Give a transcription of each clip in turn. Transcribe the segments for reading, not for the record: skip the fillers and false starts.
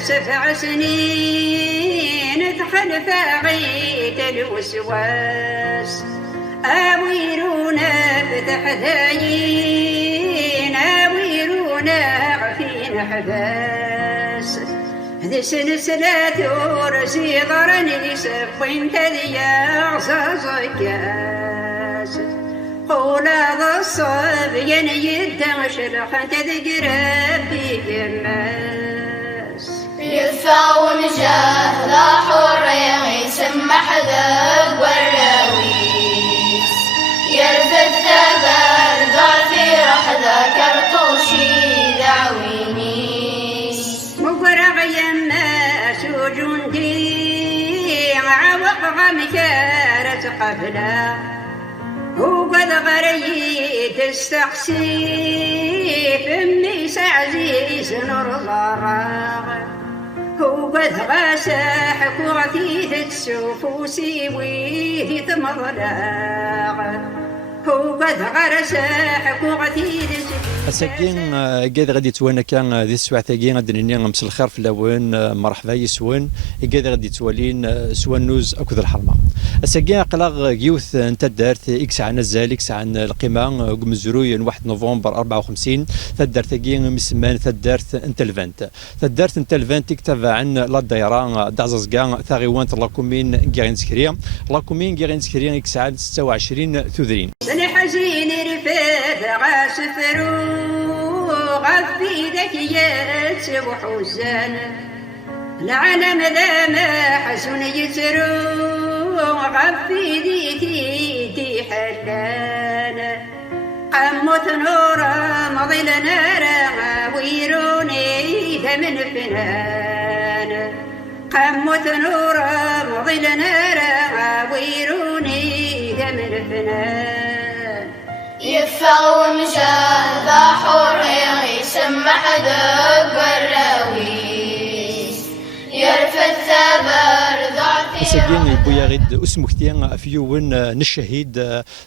7 سنين تخلف عيت الوسواس أويرونا فتح ذاين أويرونا عفين حباس ذي سلسلة ورسي ضرني سفين تذيا عصاصكاس قولا ذا الصاب ينيدش لخنت ذقرب في جماس يفاون جهد حرية يسمح ذاك والراويس يرفد ثبر ضعفي رح ذاكرتوشي دعوينيس مقرغ يماس وجندي عوق غمكارة قبله وقد غريت استحسي فمي سعزيز نور ضراغ وقد غاسح كوغتي تسوف وسيويه ثمضلاغ وقد غرسح كوغتي الساكين قاد غادي توانا كان ذي السواع ثاقين غادي نني غمس الخير في اللون مرحبا يسون قاد غادي توالين سوانوز اكو ذا الحرمه الساكين قلاغ يوث انت دارت اكس عن الزال اكس عن القمه قمزروي 1 نوفمبر 54 ثدار ثاقين مسمان ثدارت انت الفانت ثدارت انت الفانت كتب عن لا دايره دعززكا ثاغيوان لاكومين كيغينسكريا لاكومين كيغينسكريا اكس عن 26 ثذرين سني حزين رفات غاسفرو غفي ذاك يتسبح وزان العالم ذا ما حسن يسرو غفي ذيتي حلان قمت نورا مضي نارا ويروني ثمن فنان قمت نورا مضي نارا ويروني ثمن فنان يفاون جهد حرية يسمح ذاك والراويس يرفد ثبر ضعفي ساكين بويا غيد اسمو كتيان فيون نشهيد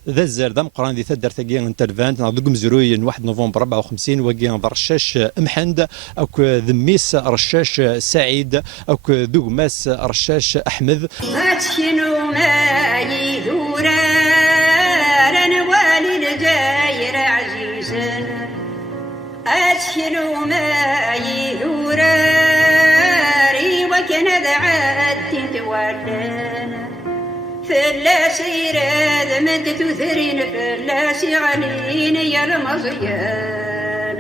ذا الزار ذا مقران ذي ثدر ثاقين انترفانت نعضوك مزروي 1 نوفمبر 54 وكين رشاش محند اوك ذميس رشاش سعيد اوك ذوماس رشاش احمد أتشنو ما يدورا نوالي الجاير عزيزا أتشنو ما يدورا وكان ذا عاد تولان فلاسي راد مد تثرين فلاسي غنين يا المزيان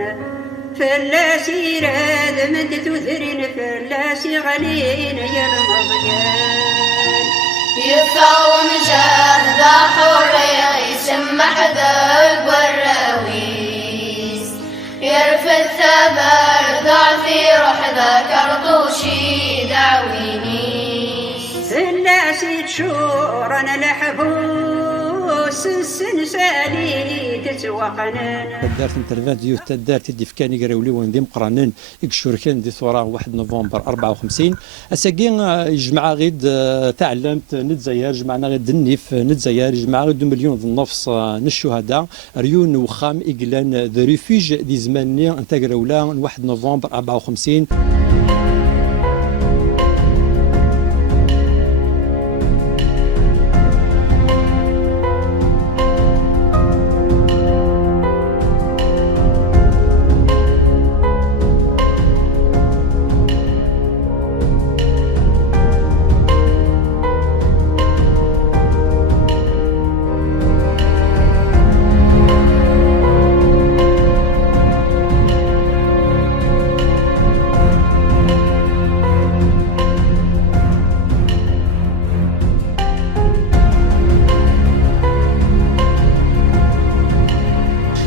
فلاسي راد مد تثرين فلاسي غنين يا المزيان يفاون جهد حرية يسمح ذاك والراويس يرفد ثبر ضعفي روح ذاكرتوشي دعوينيس فلاسي تشور انا لحبوس السنسالي تتوقنان دارت انترفانت ديو تدارت دي فكاني قراولي وندي مقرانين يكشوركان دي ثورة 1 نوفمبر 54 اساكين يجمع غيد تعلمت نتزاير جمعنا غيد النيف نتزاير جمع غيد 2 مليون ونص الشهداء ريون وخام اقلان ذا ريفيج دي زماني انت قراولا 1 نوفمبر 54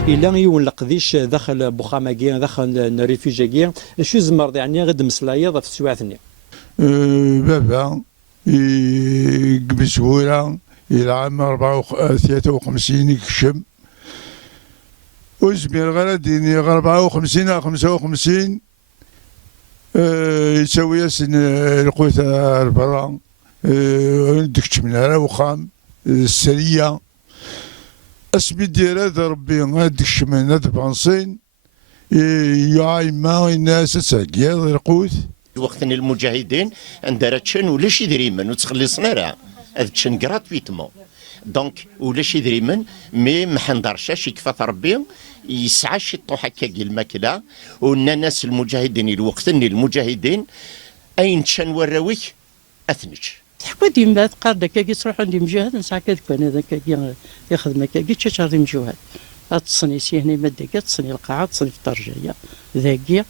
إلا يون لقديش دخل بوخاماكي دخل ريفيجاكي شو زمر يعني غد مسلايض في السواعثني بابا بسهولة إلى عام 53 يكشم وزمير غرديني 54 55 يسوي ياسن القوت البرا ندكش من هنا وخام السرية اسمي دير هذا ربي غادكش من هذا بانصين يا عما الناس تساقي هذا القوت وقتني المجاهدين عندها تشن ولاش يدريمن وتخلصنا راه هذا تشن غراتويتمون دونك ولاش يدريمن مي ما حنضرش يكفى ربي يسعى شي طوح هكا الماكله والناس المجاهدين الوقتني المجاهدين اين تشن وراويك اثنج تحكوا ديما تقارد هكاكي تروح عندي مجاهد نسعى كذا هذاك يخدم هكاكي تشاري مجاهد تصني سي هنا مدكه تصني القاعه تصني في الدرجيه ذاكيا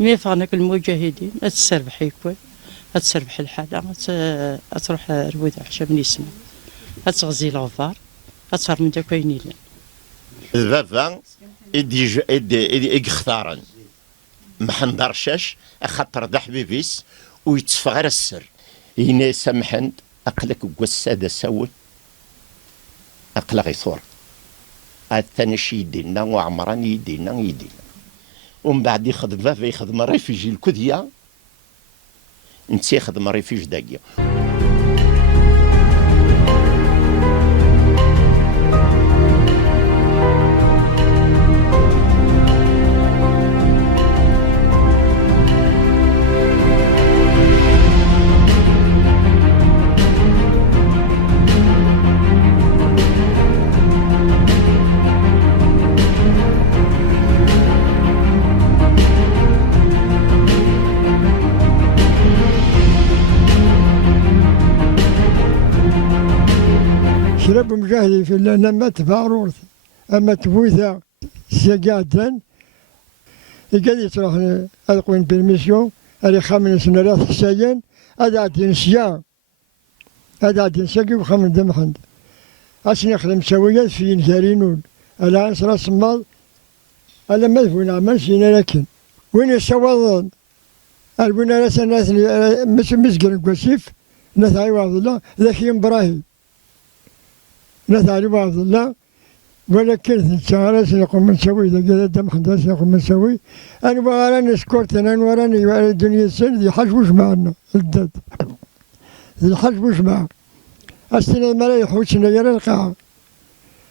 مي فانك المجاهدين تسربح يكون تسربح الحاله تروح رويد عشا من يسمع تغزي الغفار تصهر من داك وين يلان البابا إدي اختارن ما حنضرشاش خاطر دا حبيبيس ويتفى غير السر هنا سمحند أقلك قسادة سول أقل غيثور الثاني شي يدينا وعمران يدينا ومن بعد يخدم بابا يخدم ريفيجي الكدية نتي يخدم ريفيج داكيا شرب مجاهدين في الله لما تفارورث اما تفوثا سيقادن يقال تروح القوين بيرميسيون اللي خامن سنرات حسين هذا تنسيا هذا تنسيا وخامن دمحند اسني خدم سويات في نزارينون الان صرا سمال الا ما يفون عمل سينا لكن وين يسوضون البنا ناس مش مسكن قسيف ناس عيواض الله ذاك براهي ناس عيواض الله ولكن الشهر سنقوم نسوي إذا قال دم حدا سنقوم نسوي أنا وراني سكرت أنا وراني الدنيا السنة ذي حاج وش معنا الدد ذي حاج وش مع السنة ما يحوشنا يرى القاعة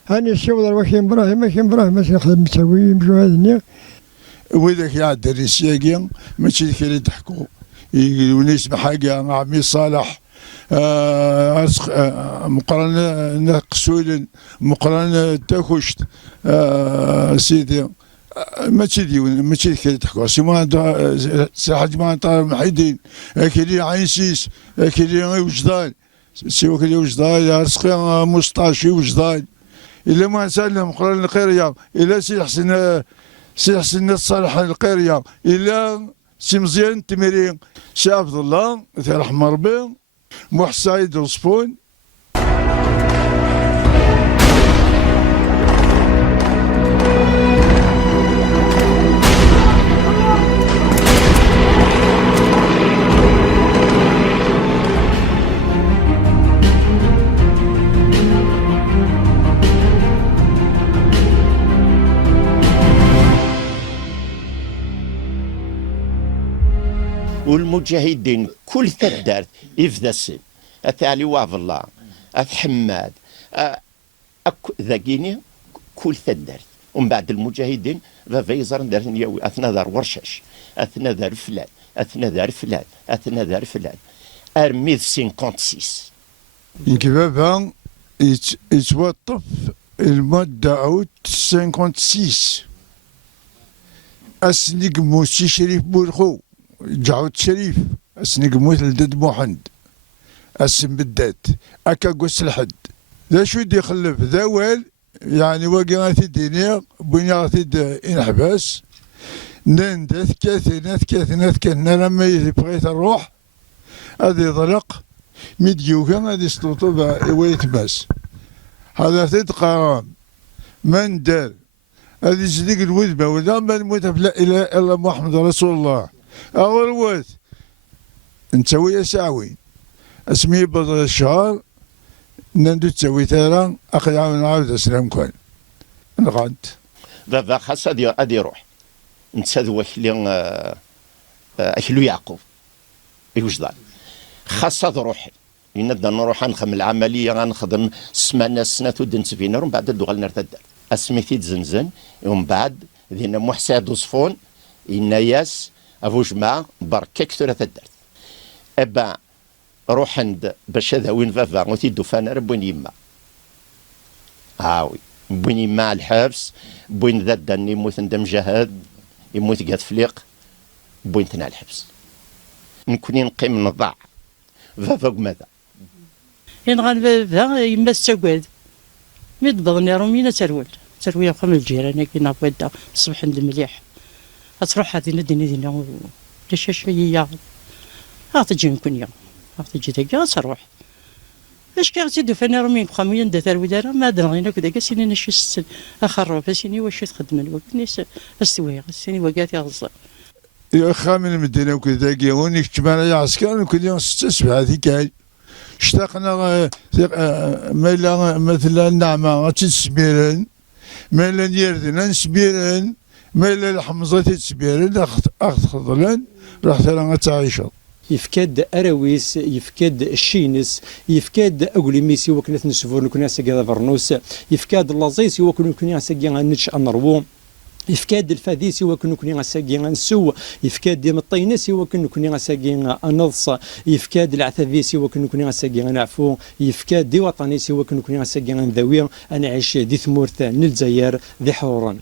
هاني الشغل الوكيم إبراهيم ما نخدم نسوي يمشوا هذا وذاك يعد الرساقين ماشي ذيك اللي تحكوا يقولون يسمع حاجة عمي صالح مقرن قسول مقرن تاكشت سيدي ماشي كي تحكوا سي حاج ما طار محيدين كيلي عينسيس كيلي وجدان سيوا كيلي وجدان رزقي مستاشي وجدان الا ما سالنا مقرن القريه الا سي حسن الصالح القريه الا سي مزيان التمرين سي عبد الله رحمه ربي محسايد وصفون والمجاهدين كل ثدارت يفدسن أثالي واف الله حماد ذاكيني كل ثدارت ومن بعد المجاهدين فيزر دار نياوي أثناء دار ورشاش أثناء دار فلان أثناء دار فلان أثناء دار فلان أرميد 56 انكبابها يتوظف المادة أوت 56 أسنق موسي شريف بورخو جعود شريف أسنق موت لدد محمد اسم بالذات اكا قوس الحد ذا شو يدي يخلف ذا ويل يعني واقي غاثي دينيا بني غاثي انحباس نندث كاث لما يبغيت الروح هذا يضلق ميديوكا هذا يسلطو ويتماس هذا ثيت قرام من دار هذه صديق الوذبه وذا ما نموت لا اله الا الله محمد رسول الله اول وث نسوي ساوي اسمي بدر الشهر نندو تسوي تيران اخي عاود اسلام كون نغانت بابا خاص هادي يروح نتساد لي اكلو يعقوب يوجدان خاص هاد روحي نبدا نروح نخدم العمليه غنخدم 8 سنوات ودنت فينا ومن بعد ندوغ لنرتد اسميتي تزنزن ومن بعد دينا محساد وصفون يناياس افو جماعه بركاك ثلاثه الدرت ابا روح عند باش هذا وين فافا وتيدو فانا بوين يما هاوي بوين يما الحبس بوين ذا داني يموت ندم جهاد يموت قاد فليق بوين تنا الحبس نكوني نقيم نضاع فافا ماذا ينغان فافا يما السواد ميد بضني رومينا تروال يا خم الجيران كي نبغي دا الصبح عند مليح تروح هذه ندينا ليش شويه تجي نكون يوم تجي تلقى تروح اش كيغتي فانا رومين خامين دا تروي دارا ما درينا كذا كاسيني نشي السن اخر فاسيني واش تخدم وقتنيس استوي سيني وقاتي غزه يا خامن المدينه وكذا كيوني كتبان يا عسكر وكذا 6 7 ذيك اشتقنا ميلا مثلا نعمه تسبيرن ميلا يردن سبيرن ميلا الحمزه تسبيرن اخت خضلن رحت انا تعيشوا يفكاد اراويس يفكاد الشينس يفكاد اغليميسي وكنت نسفور نكون ساكا فرنوس يفكاد اللازيسي وكن نكون ساكا نتش انرو يفكاد الفاديسي وكن نكون ساكا نسو يفكاد ديم الطينسي وكن نكون ساكا نضص يفكاد العثافيسي وكن نكون ساكا نعفو يفكاد دي وطنيسي وكن نكون ساكا نداوي انا عايش دي ثمورت نلزاير ذي حورن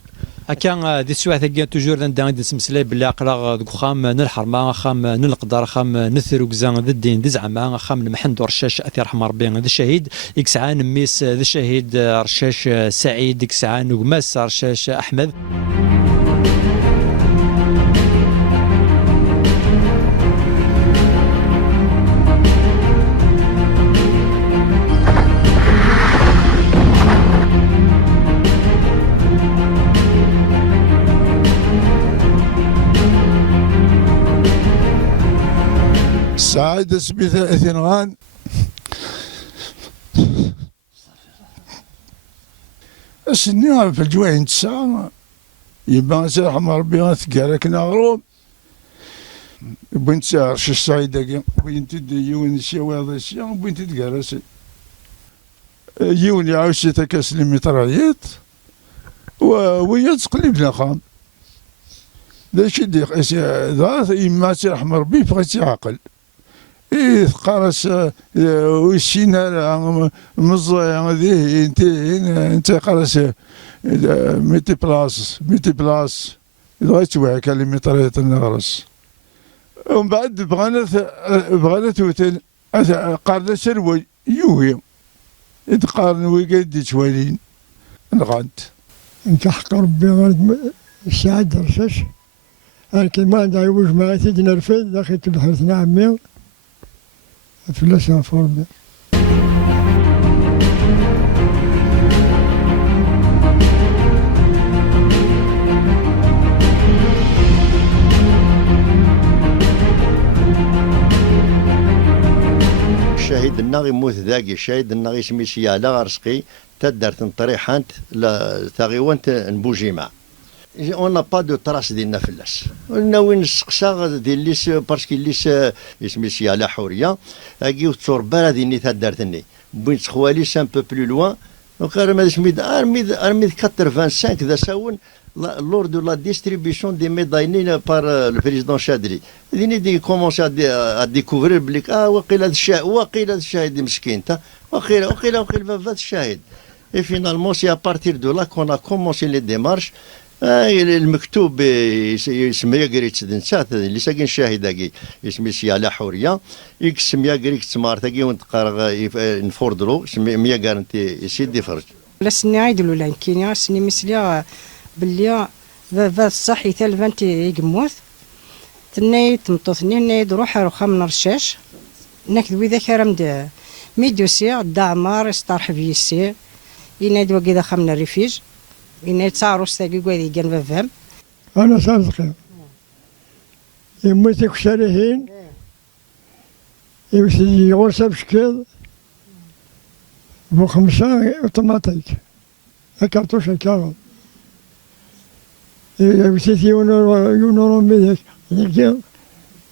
كان دي السوايع ثقين توجور عندنا دي سمسلاي بالله قلا ذوك خام نلحرمه خام نلقدر خام نثرو كزان ذا الدين ذي زعما خام المحمد ورشاش اثي رحم ربي ذا الشهيد يكسعان ميس ذا الشهيد رشاش سعيد يكسعان وقماس رشاش احمد سعيد سبيث اثنغان السنين في الجوين تسعة يبان سيرحم ربي غتقارك غروب بنت رش السعيدة بنت يون الشواظ الشيا بنت تقارس يون يعاوش تكاسلي مترايات وهي تقلب لخام ذا شدي ذا يما سيرحم ربي بغيت يعقل إيه قارس ويشينا مزايا ذي انت قارس ميتي بلاص إذا توعي كلمة طريقة النغرس ومن بعد بغانا توتن قارنا سروي يوهي إذ قارن ويقدي توالين نغانت انت حق ربي السعد رشاش أنا كيما عندها يوج معي تيجي نرفد داخل تبحثنا عمي فلاش ربي الشهيد الناغي يموت ذاكي الشهيد الناغي سميسي على غرسقي تدرت طريحانت ثاغيوانت نبوجيما اون n'a pas de trace ديالنا فلاس ناوي نسقسا ديال ليس باسكو ليس سميسي على حوريه هاكي تصور بلدي تدرتني بوين خوالي سان بو بلو لوان وقال ما سميت ارميد 85 ذا ساون lors de la distribution des médailles par le président Chadri. Il a commencé à découvrir وقيل هذا الشاهد مسكين وقيل هذا الشاهد. Et finalement, c'est à partir de là qu'on a commencé les démarches. المكتوب يسمى يقريت دنسات اللي ساكن شاهد يسمي سيالة حورية يكسم يقريت تمار تاكي ونتقارغ نفوردلو سمي قارنتي يسيدي فرج. لا سني عيدلو لان كينيا سني مسليا باللي ذا الصح يتلفنتي يقموت تني تمطوثني ني روح رخا من رشاش نكذب ذاك رمد ميدوسي دعمار استرح بيسي ينادوا كذا خمنا ريفيج إني تصاروا تاقي قوي كان فهم. أنا صادقة. يموت كشريهين. يمسي غرسة بشكل. بخمسة أوتوماتيك. هكارتوش الكارو. يمسي يونورو ميدك. يجي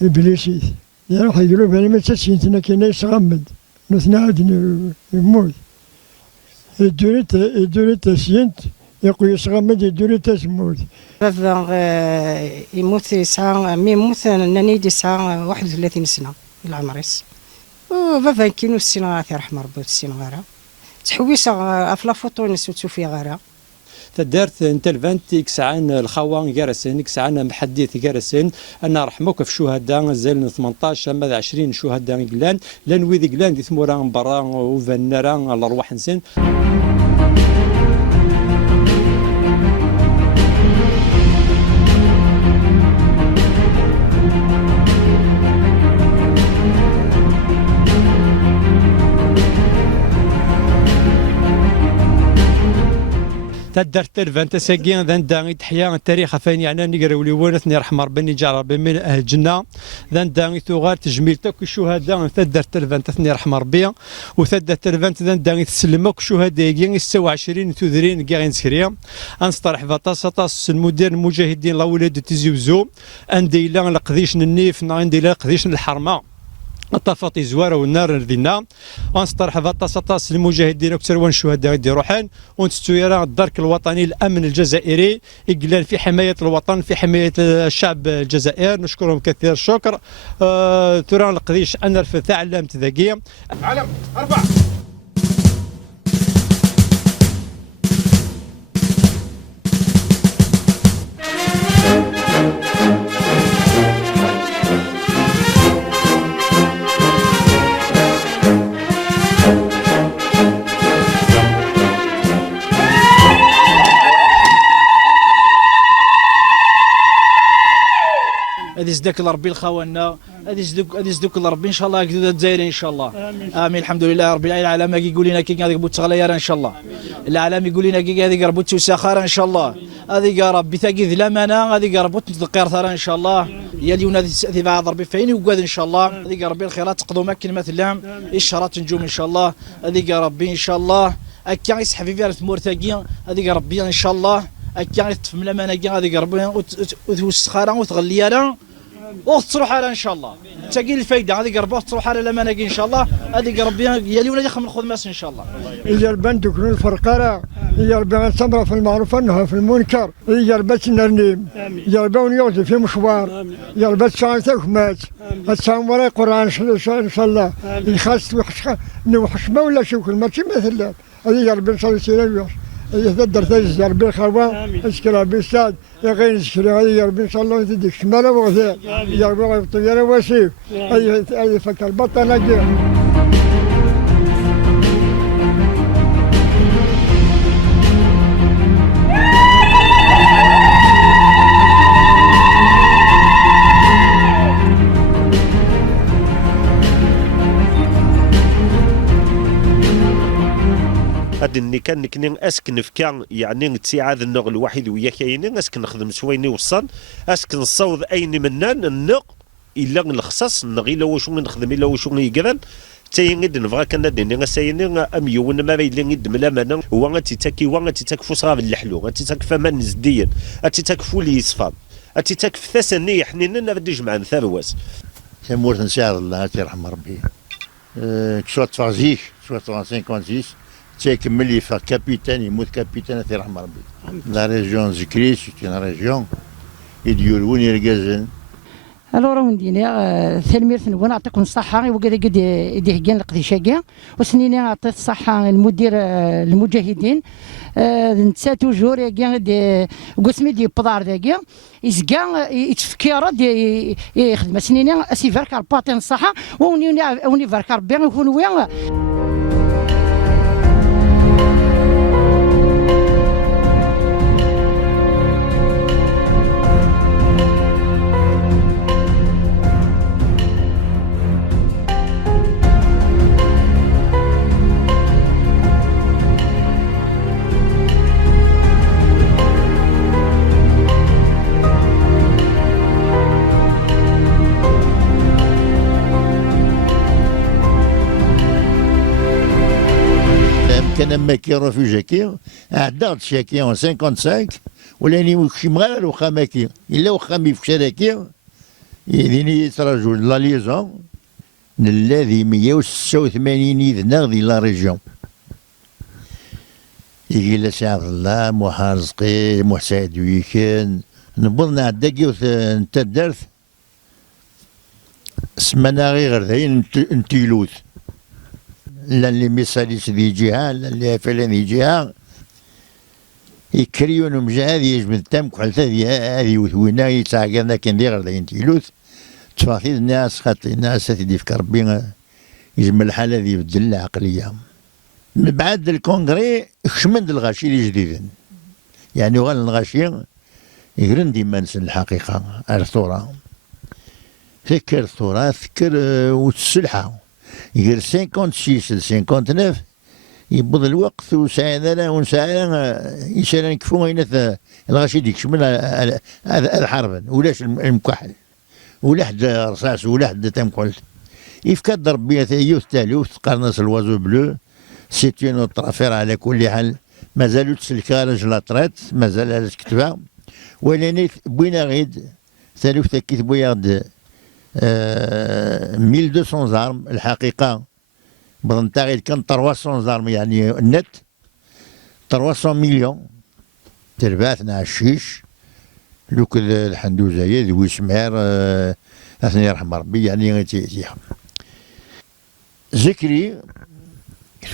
إبليسيت. يروح يقولوا بني ما تسينتنا كنا يسغمد. نثنى عدن يموت. الدولة تسينت. يقول يسغمد يدوري تسموت. بابا يموت يسعى مي يموت ناني يسعى 31 سنة العمريس. وبابا كينو السنة الله يرحم ربي السنة غيرها. تحويسة أفلا فوتو نسوتو في غيرها. تدارت انت الفانت يكسعان الخوان جارسين يكسعان محدث جارسين انا رحموك في شهداء زين 18 ماذا 20 شهداء قلان لان ويذ قلان دي ثموران برا وفنران الارواح نسين. تدار ترفان تساقين ذن داغي تحيا التاريخ فاني يعني نقرا وليوانثني رحم ربي جرب من اهل الجنه ذن داغي ثغار تجميلتك الشهداء تدار ترفان تثني رحم ربي وتدار ترفان ذن داغي تسلمك الشهداء يجي 26 تذرين كاين سكريا انصطرح فطاس المدير المجاهدين لا ولاد تزيوزو عندي لا القديش النيف عندي لا قديش الحرمه الطفاطي زواره والنار ردينا ونسطرح فطاس المجاهدين وكثر الشهداء دي روحان ونستويرا الدرك الوطني الامن الجزائري يقلان في حمايه الوطن في حمايه الشعب الجزائر نشكرهم كثير الشكر. ترى القديش انا في تعلمت ذكيه علم 4 هذه صدق ربي الخوانا هذه صدق ربي ان شاء الله هكذا الجزائري ان شاء الله امين الحمد لله رب العالمين. العالم يقول لنا كي هذيك بوت تغلير ان شاء الله العالم يقول لنا كي هذيك ربوت سخاره ان شاء الله هذيك ربي تاكيد لمنا هذيك ربوت تذكر ثرى ان شاء الله يا اليوم هذه بعض ربي فين وقاد ان شاء الله هذيك ربي الخيرات تقدم كلمه الله الشرات نجوم ان شاء الله هذيك ربي ان شاء الله هكا يسحب في فيرت مورتاكي هذيك ربي ان شاء الله هكا يتفهم لمنا هذيك ربي وتسخاره وتغليها وتروح على ان شاء الله تاقي الفايده هذيك ربي تروح على لمناقي ان شاء الله هذيك ربي يا اليوم يخدم الخدمات ان شاء الله. يا ربي تكون الفرقاره يا ربي نصبر في المعروف انها في المنكر يا ربي نرنيم يا ربي ونيوزي في مشوار يا ربي تساوي مات تساوي وراء القران ان شاء الله يخاص وحشمه ولا شي ماشي مثل هذه يا ربي نصلي سيرا يقدر تجز ربي الخوا اشكر ربي السعد يا غير نشكر يا ربي ان شاء الله يديك شماله وغثاء يا ربي الطياره وسيف اي فك البطه نجي. هاد اللي كان نكني اسكن في كان يعني تساعد النغ الواحد ويا كاينين اسكن نخدم سويني وصل اسكن نصوض اين منان النغ الا الخصاص النغ الا واش نخدم الا واش يقدر تاينغد نبغى كان ديني سايني اميون ما بين لي دملامنا هو تيتاكي تيتاكفو صغار اللحلو تيتاكف من زديا تيتاكفو لي يصفى تيتاكف ثسني حنين نبدا جمعا ثرواس سمورت نسال الله يرحم ربي كشوط فازيش كشوط 56 تيكمل يفا كابيتان يموت كابيتان في رحم ربي. لا ريجيون زكري سيتي لا ريجيون يديرون يرقزن. الو راه ندينا ثلميرت نبغى نعطيكم الصحة وكذا قد يديهكان القديشاكا وسنيني عطيت الصحة المدير المجاهدين نتسا توجور يا قسمي دي بضار ذاكيا يزكا يتفكير يخدم سنيني اسي فارك الباطين الصحة وني فارك ربي يكون ويا كان ماكي ريفوجي كي عدات شاكي 55 ولاني وكشي مغال وخا ماكي الا وخا مي في شراكي يديني يتراجو لا ليزون الذي 186 يذنغ دي لا ريجيون يجي لا سعد الله موحى رزقي موح سعيد ويكن نبضنا عداكي انت درت سمنا غير ذاين نتيلوث لا اللي ميساليس ذي جهه لا اللي فلان ذي جهه يكريون مجهد يجبد تام كحل هذه وثوينا يتعاقدنا كان ذي غير ذاين تيلوث تفاصيل الناس خاطر الناس تدي في ربي يجمل الحاله ذي يبدل العقليه. من بعد الكونغري خشمند الغاشي الجديدين يعني غال الغاشي يقرن ديما نسن الحقيقه الثوره فكر الثوره فكر وتسلحه يقر 56 59 يبض الوقت وساعدنا ونساعدنا يسال نكفو هنا الغاشي ديك شمن هذا حربا ولاش المكحل ولا حد رصاص ولا حد تمكحل يفكد ربي يوث تالوث قرنص الوازو بلو سيتي نوت افير على كل حال مازالو تسلكارج لاطرات مازال تكتبها ولاني بوينا غيد ثالوث تاكيت بويا 1200 زارم الحقيقه بضنتا غير كان 300 زارم يعني النت 300 مليون ترباتنا عشيش لوك الحندوزه ذوي سمير اثني يرحم ربي يعني غيتيهم ذكري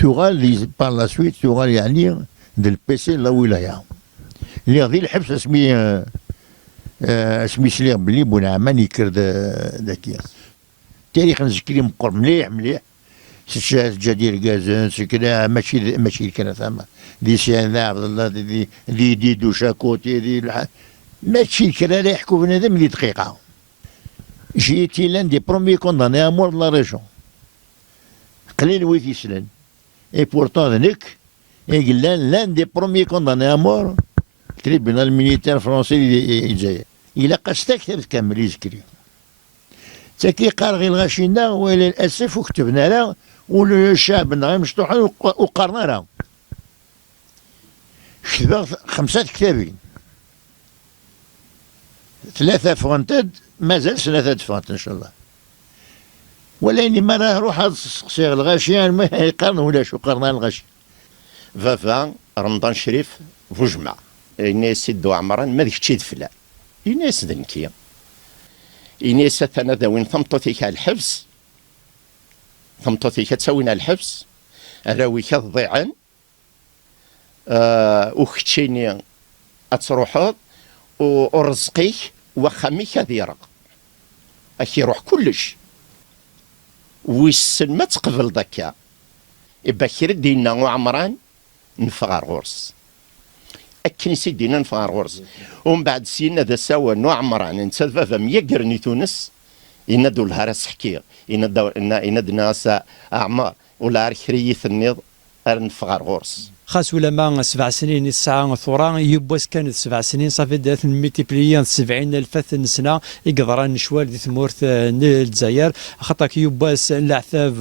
ثغال لي بار لا سويت ثغال يعني ديال البيسي لا ولايه اللي غادي الحبس اسمي سليغ بلي بونعمان يكر ذاكيا تاريخ نذكري مقر مليح مليح سي جدير كازان سي كذا ماشي كذا ثما دي سي عبد الله دي دوشاكوتي دي ماشي كذا لا يحكوا بنادم اللي دقيقه جيتي لان دي برومي كونداني امور لا ريجون قليل ويت يسلن اي بورتون ذنك يقول لان دي برومي كونداني امور تريبيونال ميليتير فرونسي الجزائر الى قصتك كامل يذكري تاكي قارغي الغاشينا وللاسف وكتبنا له والشعب غير مشطوحين وقرنا له كتب 5 كتابين 3 فونتد مازال 3 فونت ان شاء الله ولاني ما راه روح تسقسي الغاشيان ما يقرن ولا شو قرنا الغاشي فافا رمضان شريف فوجمع الناس يدو عمران ما ذيك تشي دفلا الناس ذنكيه الناس ثنا ذوين ثمطوثيك الحبس ثمطوثيك تسوينا الحبس راويك ضيعان وختشيني اتروحوض ورزقيك وخميك ذيرق اكي يروح كلش ويسن ما تقبل ذكا يبكر دينا وعمران نفغار غورس أكن سيدينا نفغار غورس ومن بعد سينا ذا سوا نوع عمران نسال فافا ميقرني تونس يندو الهرس حكي يندو ناس أعمار ولا ريث النيض نفغار غورس خاص ولا ما 7 سنين الساعة ثورة يبوس كانت 7 سنين صافي دات الميتيبليان 70,000 سنة يقدر نشوال دي ثمورة الجزائر خاطر يبوس العثاب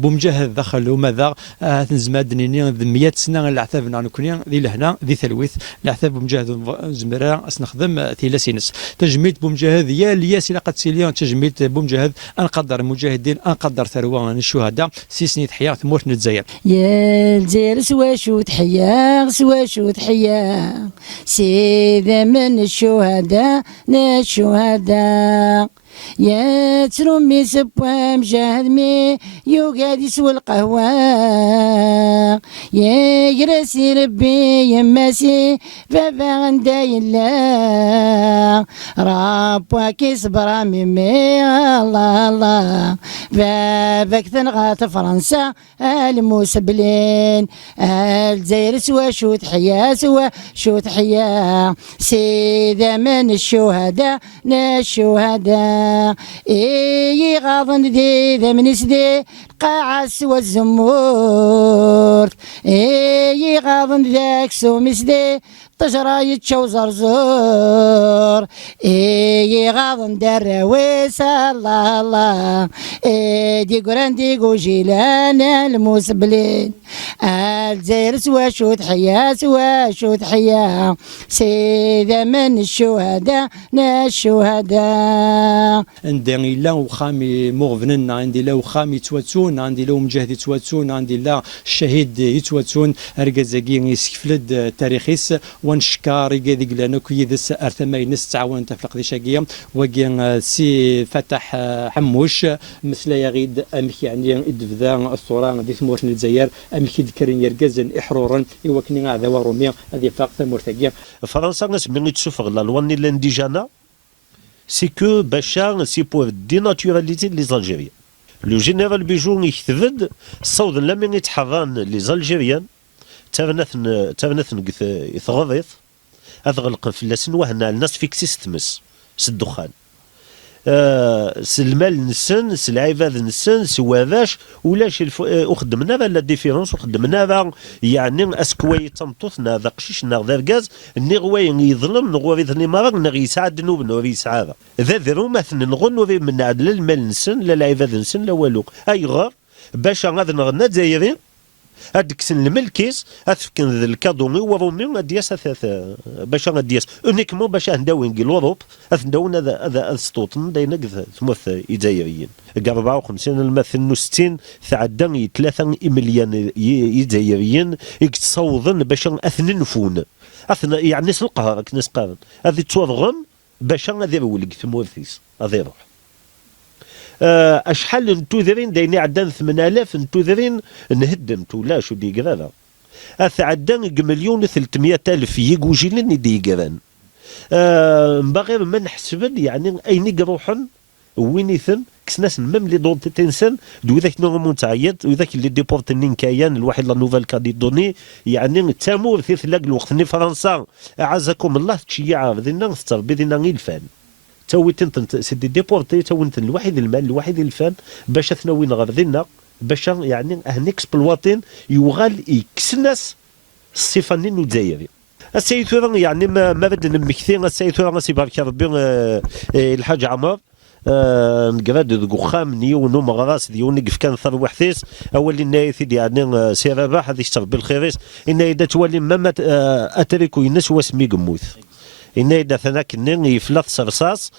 بمجهد دخل وماذا تنزماد نيني 100 سنة العثاب نكوني ذي لهنا ذي ثلويث العثاب بمجهد زمرا نخدم ثيلا سينس تجميد بمجهد يا الياس قد سيليون تجميد بمجهد انقدر المجاهدين انقدر ثروة الشهداء 6 سنين حياة ثمورة الجزائر يا الجزائر سواشو تحيا سواشو تحيا سيدة من الشهداء يا ترمي سبوا مجاهد مي يوقاد يسوى القهوة يا يرسي ربي يماسي بابا غنداي الله ربوا كيصبر ميمي الله الله باباك تنغات فرنسا المسبلين الجزائر سوا شو تحيا سوا شو تحيا سيدة من الشهداء إيه غاضن ذي ذا من سدي قاع سوى الزمور إيه غاضن ذاك سو مسدي الطجرة يتشو زرزور غاضن درويس الله الله دي قران دي جيلان المسبلين الجزائر سوا شو تحيا سوا شو تحيا سيدا من الشهداء الشهداء عندي لا وخامي مغفنن عندي لا وخامي يتواتون عندي لا مجاهد يتواتون عندي لا الشهيد يتواتون اركزاكي يسكفلد تاريخيس ونشكار يقادي لنا كيدس ارثماي نس تعاون تفلق دي شاقيه وكي سي فتح حموش مثل يغيد امك يعني ادفذا الثوران دي ثمورت الجزائر امك ذكرين يركزن احرورا يوكني هذا وروميا هذه فاق ثمورتاكيه فرنسا نسمي تشوف لا لوان الانديجانا سي كو باشا سي بور ديناتوراليزي لي زالجيريان لو جينيرال بيجون يكتبد الصوت لما يتحضن لي زالجيريان تابنثن يثغضيث اثغلق فلاسن وهنا الناس فيكسيس تمس الدخان سلمال نسن سلعيباد نسن سوافاش ولاش وخدمنا لا ديفيرونس وخدمنا يعني اسكواي تمطوثنا ذا قشيش نا ذا الغاز نغوي يظلم نغوي ذني مرق نغي يساعد نوب نوبي يساعد ذا ذرو مثل نغنو من عدل المال نسن لا العباد نسن لا والو اي غار باش غادي نغنى دزايرين هاديك سن الملكيس هتفكن ذا الكادومي ورومي دياس باش غادياس اونيكمون باش نداوي نقول الوروب نداونا هذا السطوطن داينا ثمث يجزائريين 54 المثل 60 تعدى 3 مليون يجزائريين يتصوضن باش اثنين اثنا يعني سلقها راك ناس قارن هذه تصوضغم باش غادي يولق ثمورثيس غادي يروح اشحال نتوذرين دايني عدان 8000 نتوذرين نهدمت ولا شو دي قرانا اثعدان مليون 300 الف يجوجيلن دي قران باغي ما نحسبن يعني اين يروحن وينيثن كسناس ميم لي دون تنسن دو ذاك نورمون تعيط وذاك اللي ديبورتنين كايان الواحد لا نوفال كادي دوني يعني تامور في ثلاق الوقت ني فرنسا اعزكم الله تشيع بدينا نستربي دينا الفان تويتن سيدي ديبورتي تويتن الواحد المال الواحد الفان باش ثناوين غردنا باش يعني نكسبلواتين يوغال يكسناس الصفانين الجزائري السيد ثوران يعني ما بدنا نمكثين السيد ثوران سي بارك ربي الحاج عمر نقراد ذو خام نيو نوم غراس ديو نقف كان ثروح حثيس اول الناي ثدي يعني سي رباح هذه يشتغل بالخيريس ان اذا تولي ما اتريكو ينس واسمي قموث إن إذا ثناك يفلط صرصاص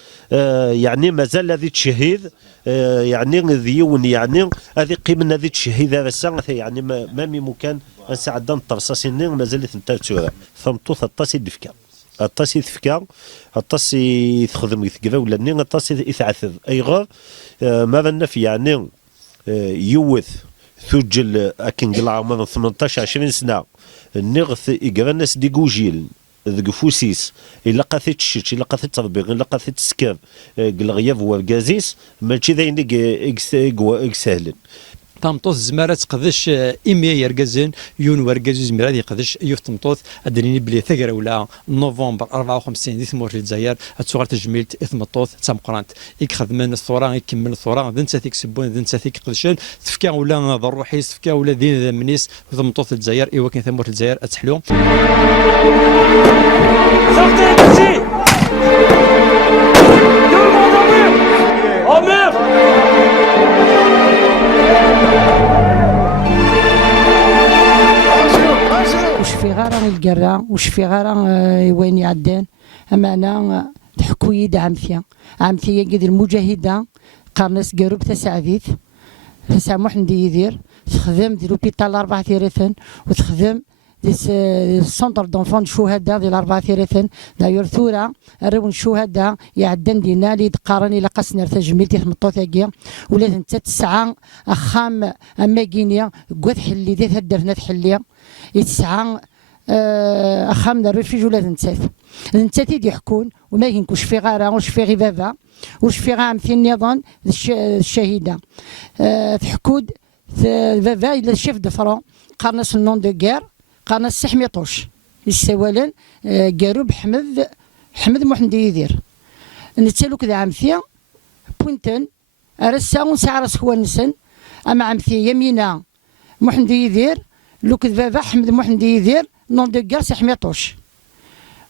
يعني مازال هذه تشهيد يعني ذيون يعني هذه قيمة هذه تشهيد هذا السنة يعني ما ممكن نساعدنا الطرصاص مازال ثنتا تسورة ثمطوث الطاسي دفكا الطاسي دفكا الطاسي يخدم يثقفا ولا نين الطاسي يثعثذ أي غير ما بنا في يعني يوث ثجل أكن قلع من 18 20 سنة النغث يقرا الناس ديكوجيل ذق فوسيس إلا قاثت الشتش إلا قاثت التطبيق إلا قاثت السكاب قلغياف وكازيس ماشي ذاين سهلين تمطوث زمارة تقدش إيميا يرقزن يون ورقز زميرة يقدش يوف تمطوث أدريني بلي ثقرة ولا نوفمبر 54 دي ثمور الجزائر الصغار تجميلت إثمطوث تمقرانت يخدمن الثورة يكمل الثورة ذن تاثيك سبون ذن تاثيك قدشن تفكا ولا ضروحيس تفكا ولا دين ذمنيس ثمطوث الجزائر إيوا كان ثمور الجزائر أتحلو وش في غارة القرة وش في غارة وين يعدان أما أنا تحكو يد عمثيا قد المجاهدة قرنس قروب تسعديث تسامح ندي يدير تخدم دي لوبيتال 4 ثيرثن وتخدم السونتر دونفون شهداء ديال 4 ثيرثن دايور ثورة الرون شهداء يعدن دينا لي تقارني لقاسنا تجميلتي ثمطوثاكيا ولا انت تسعة اخام اماكينيا كوات حلي ديت هدرنا تحليا يتسعة اخام الريفيج ولا نتات يحكون وما ينكوش في غارة وش في غبابة وش في غام في النظام الشهيدة تحكود بابا الى الشيف دو فرون قارناس النون دو غير قارناس سحميطوش يستوالا قاروب حمد محمد يدير نتسالو كذا عمثيا بوينتن ارسا ونسع راس خوانسن اما عمثيا يمينا محمد يدير لو كذا بابا حمد محمد يدير نون دو غير سحميطوش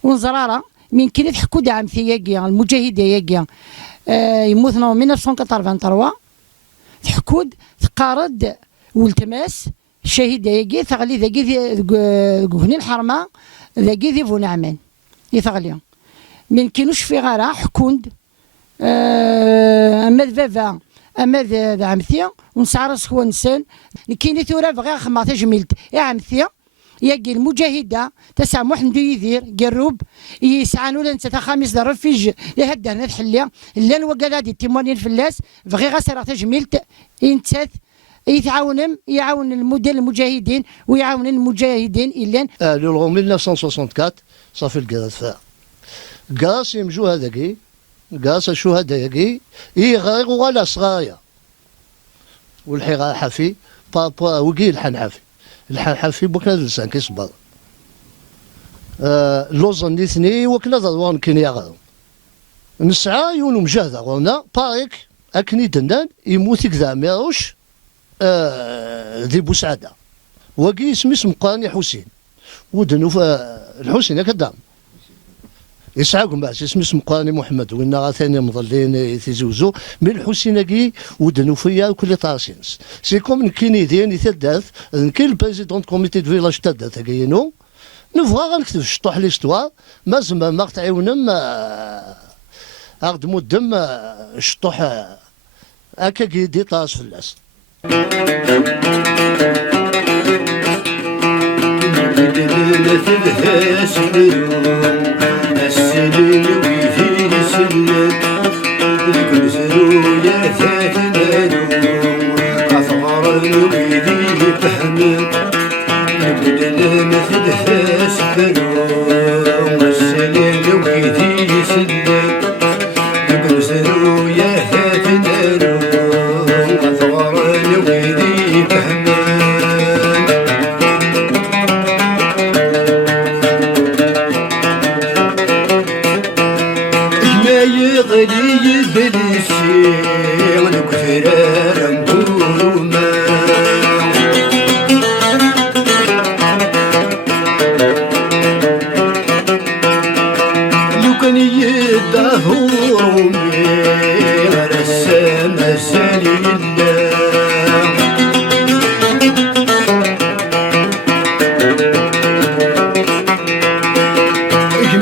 ونزرارة من كنت حكود عام ثياقيا المجاهدة ياقيا يموتنا 1983 تحكود تقارد والتماس الشهيد ياقي ثغلي ذاقي قهني الحرمة ذاقي ذي فو نعمان يثغلي من كينوش في غارة حكوند أما ذبابا أما ذا عمثيا ونسعرس هو نسان كيني ثورة بغي خما تجميلت يا عمثيا ياقي المجاهدة تسع محمد يدير قروب يسعانو لنسا خامس دا رفيج لهدا هنا الحلية لان وقال التيموانين فلاس بغي غسر تجميلت ينتث يعاون الموديل المجاهدين ويعاون المجاهدين إلان لو 1964 صافي الكاز فا كاز يمجو هذاكي كاز شو هذاكي غير ولا صغايا والحيغا حافي بابا وكي الحنحافي الحنحافي بوكنا لسان كيصبر لوزن الاثنين وكنا ضوان كينيا غادو نسعى يونو مجاهدة غونا بايك أكني دندان يموت كذا ميروش ذي بوسعادة وكي اسم قاني حسين ودنو الحسين كدام يسعاكم بعد اسم قاني محمد وإنا ثاني مظلين يتزوزو من الحسين كي ودنو فيا كل طاسينس سي كوم كيني ديان يتداث كاين البريزيدون كوميتي دو فيلاج تداث كاينو نبغى غنكتب الشطوح ليستوار ما زعما ما تعاونم أخدمو الدم الشطوح هكا كيدي طاس فلاس السنين ويثير سلك ذكر زرويا ثاثنانو أثغر ويذي فهمك نبدل مثل فاسفلو السنين ويثير سلك ذكر زرويا ثاثنانو أثغر ويذي فهمك يغلي بالشيء الكثير نقولوا ما لو كان يدهور من السما سليلا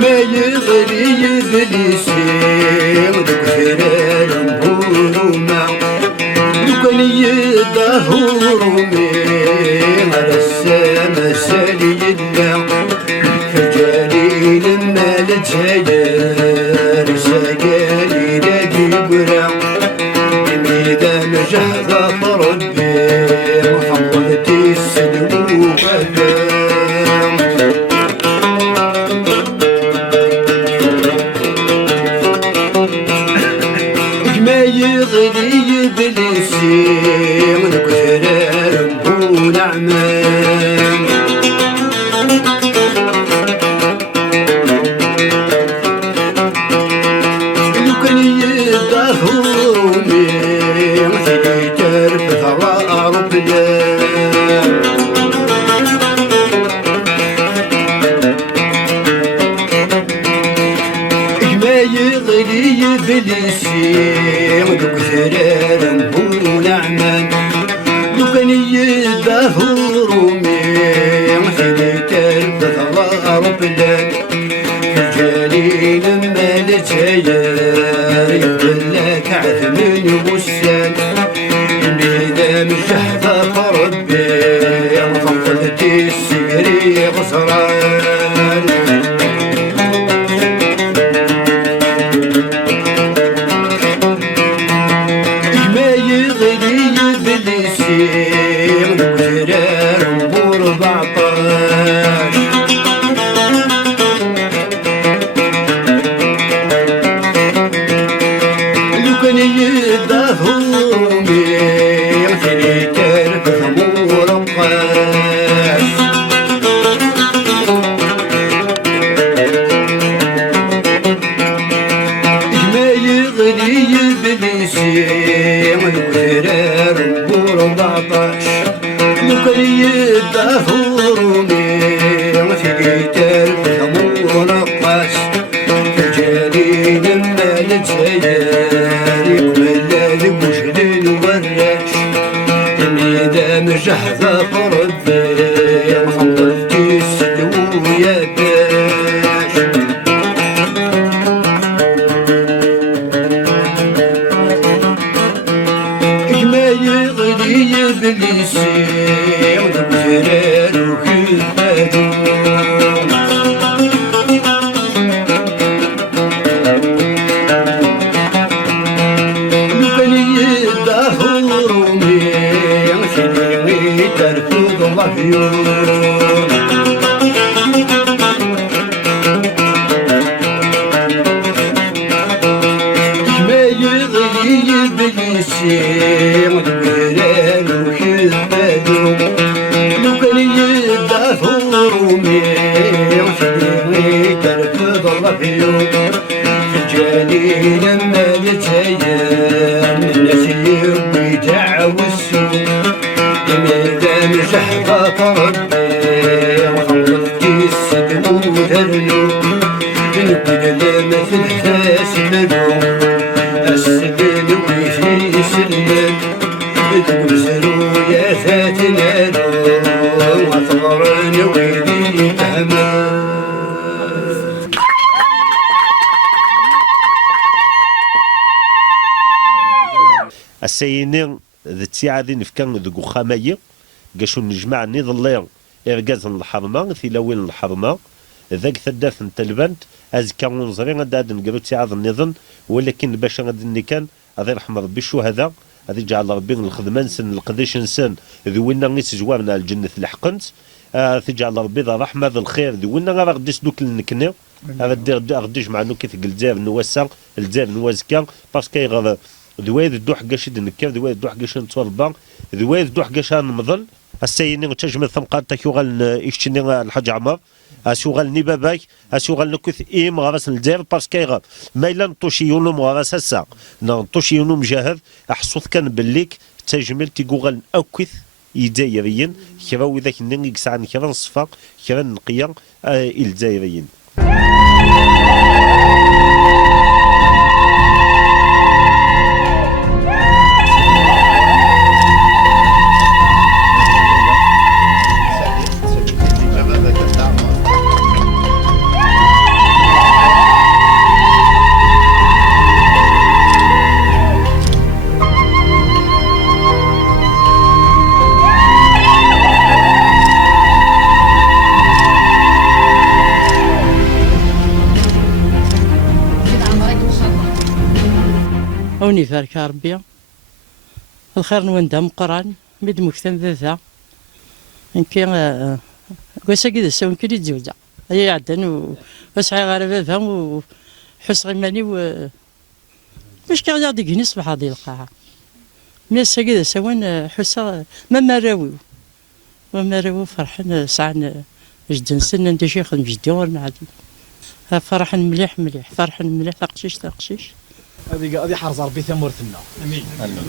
ما يغلي بالشيء يدهور من السما سليلا فجالي لما لتجاير سجالي لدي برا إذا نجحت ربي وحضرتي السلوك ما يغلي بالسيم الكثير نقول أعمام لو كان يدهور من مثلي ترف ثراء ربنا ما يغلي بالسيم الكثير نقول أعمام لو كان يدهور من مثلي ترف ثراء ربنا فجالي لما لتجاير يبلك عثمين وسان إذا مشحفة فربي فقدتي السيري غصران ما يغلي بالسيم وزرار نبور 14 لو كان يدهور من مثلي ترك ثمور وقاش ما يغلي بالسيم وزرار نبور 14 لو كان يدهور من يومي سيدي ترفض الرفيق تجاني لما نتزين من نسيب ويدعو السوق لماذا مشحبة ربي وخلصتي السدم وذرنو نقول لما في الحساس ملو السبيل ويفي سلم تنزلوا يا فاتنا لو وثغرن ويدي أمان السينين ذاتي عادي نفكان ذو خامية قاشو نجمع نيض الليل إرقاز الحرمة ثلاوين الحرمة ذاك ثداف نتلبنت أزكا ونزرين غادي نقرو تيعاد النظام ولكن باش غادي نكان غادي يرحم ربي الشهداء غادي يجعل ربي الخدمة نسن القديش نسن ذوينا غيس جوارنا الجنة الحقنت تجعل ربي ذا رحمة ذا الخير ذوينا غادي يسدوك النكني غادي يجمع نو كيف الجزائر نوسع الجزائر نوازكا باسكو غادي ذوي ذو حقاش نكر ذوي ذو حقاش نتوربا ذوي ذو حقاش نمضل السيني تجمل ثم قاد تكيوغال يشتني الحاج عمر اسوغال ني باباك اسوغال نكث ايم غاس الجزائر باسكو ما الا نطوشي يونم غاس هسا نطوشي يونم مجاهد احسوث كان بليك تجمل تيغوغال اكث يدايريين كرا وذاك نيك ساعه كرا نصفا كرا نقيا الجزائريين هوني فارك ربي الخير نوندم قران مد مكتم ذا يمكن قوسا كذا سوين كلي تزوجا هي عدن وسعي غير فهم وحس غيماني باش كان غادي يجي نصبح هذه القاعه الناس كذا سوين حسا ما راوي فرحان ساعه جدا سن انت شي خدم جدي ورنا عادي فرحان مليح فرحان مليح تقشيش هذه حرز ربي ثمورثنا امين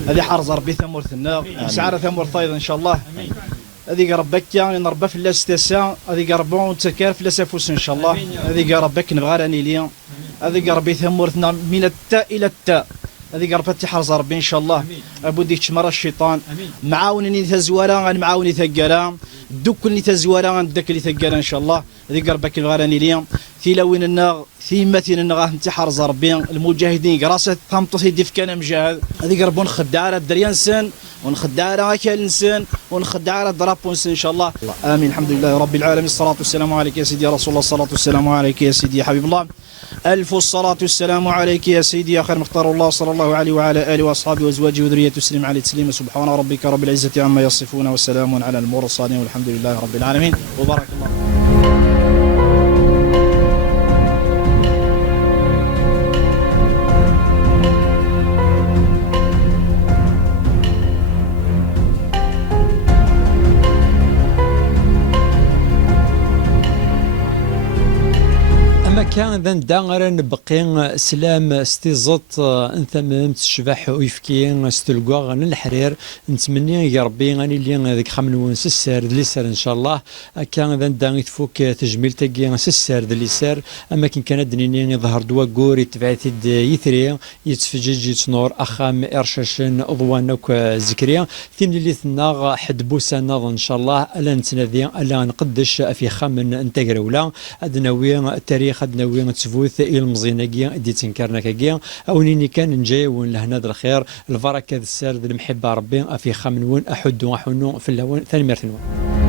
هذه حرز ربي ثمورثنا سعر ثمورث ايضا ان شاء الله هذه ربك يعني نربى في اللاس تسع هذه ربون تكار في اللاس فوس ان شاء الله هذه ربك نبغى راني ليا هذه ربي ثمورثنا من التاء الى التاء هذه ربتي حرز ربي ان شاء الله ابودي تشمر الشيطان معاونني تزوارا معاوني ثقالا دوك اللي تزوارا عندك اللي ثقالا ان شاء الله هذه ربك نبغى راني ليا ثيلاوين النار في مثل النغاه نتحر زربي المجاهدين قراسة ثمطتي ديف كان مجاهد هذيك ربون خدارة دريان سن ونخدارة كال سن ونخدارة درابون سن ان شاء الله امين الحمد لله رب العالمين الصلاة والسلام عليك يا سيدي يا رسول الله الصلاة والسلام عليك يا سيدي يا حبيب الله ألف الصلاة والسلام عليك يا سيدي يا خير مختار الله صلى الله عليه وعلى آله وأصحابه وأزواجه وذريته وسلم عليه تسليما سبحان ربك رب العزة عما يصفون والسلام على المرسلين والحمد لله رب العالمين وبارك الله. كان ذا ندار نبقي سلام ستيزط انثمم تشبح ويفكي ستلقوا الحرير نتمنى يا ربي غني لي ذيك خمنون سسار اللي سار ان شاء الله كان ذا ندار يتفوك تجميل تاكي سسار اللي سار اما كان دنيني يظهر دوا كور يتبعث يثري يتفجج يتنور اخام ارشاشن اضوانك زكريا ثين اللي ثنا حد بوسنا ان شاء الله الا نتنادي الا نقدش في خامن انتقرولا ادناوي التاريخ ادناوي تفوت الى المزيناكيا دي تنكرنا كاكيا اونيني كان نجاون لهنا الخير البركه السارد المحبه ربي في خامنون احد وحنو في اللون ثاني مرتين.